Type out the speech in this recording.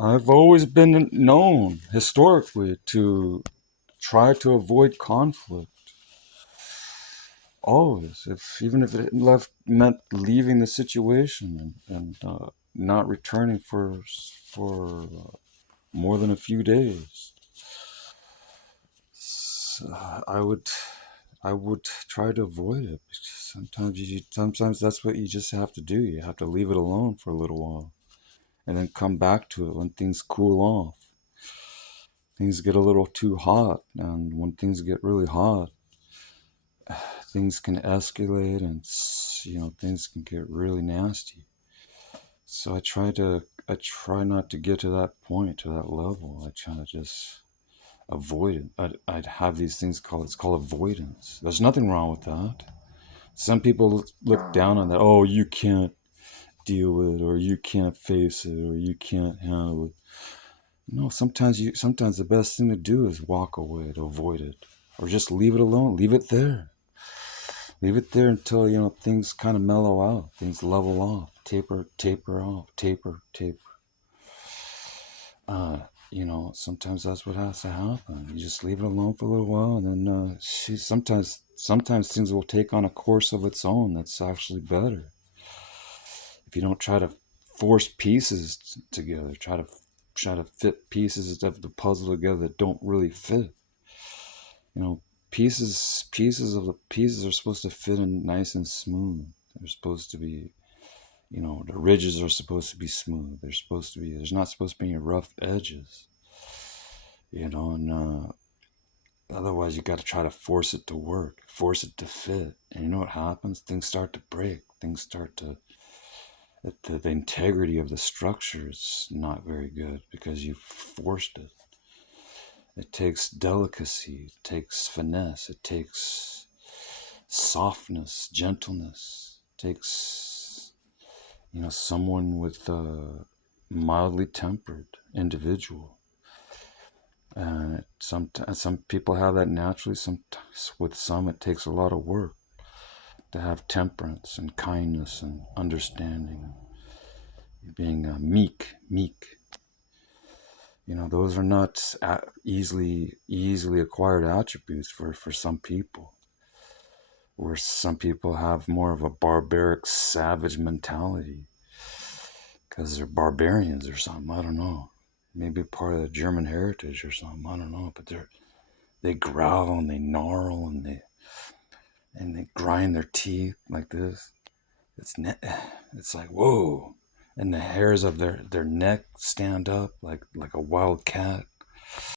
I've always been known historically to try to avoid conflict. Always, if even if it left meant leaving the situation and not returning for more than a few days, I would try to avoid it. Sometimes that's what you just have to do. You have to leave it alone for a little while, and then come back to it when things cool off. Things get a little too hot, and when things get really hot, things can escalate, and things can get really nasty. So I try not to get to that point, to that level. I try to just avoid it. I'd have these things it's called avoidance. There's nothing wrong with that. Some people look down on that. Oh, you can't deal with it, or you can't face it, or you can't handle it. No, sometimes the best thing to do is walk away, to avoid it, or just leave it alone. Leave it there. Leave it there until things kind of mellow out, things level off, taper off, taper. Sometimes that's what has to happen. You just leave it alone for a little while, and then sometimes things will take on a course of its own. That's actually better if you don't try to force pieces together. Try to fit pieces of the puzzle together that don't really fit. You know, pieces are supposed to fit in nice and smooth. They're supposed to be, the ridges are supposed to be smooth. There's not supposed to be any rough edges. And otherwise you got to try to force it to work, force it to fit. And you know what happens? Things start to break. The integrity of the structure is not very good because you forced it. It takes delicacy, it takes finesse, it takes softness, gentleness. It takes, someone with a mildly tempered individual. And some people have that naturally. With some, it takes a lot of work to have temperance and kindness and understanding, being meek. Those are not easily acquired attributes for some people. Where some people have more of a barbaric, savage mentality because they're barbarians or something. I don't know. Maybe part of the German heritage or something. I don't know. But they growl and they gnarl and they grind their teeth like this. It's like whoa, and the hairs of their neck stand up like a wild cat.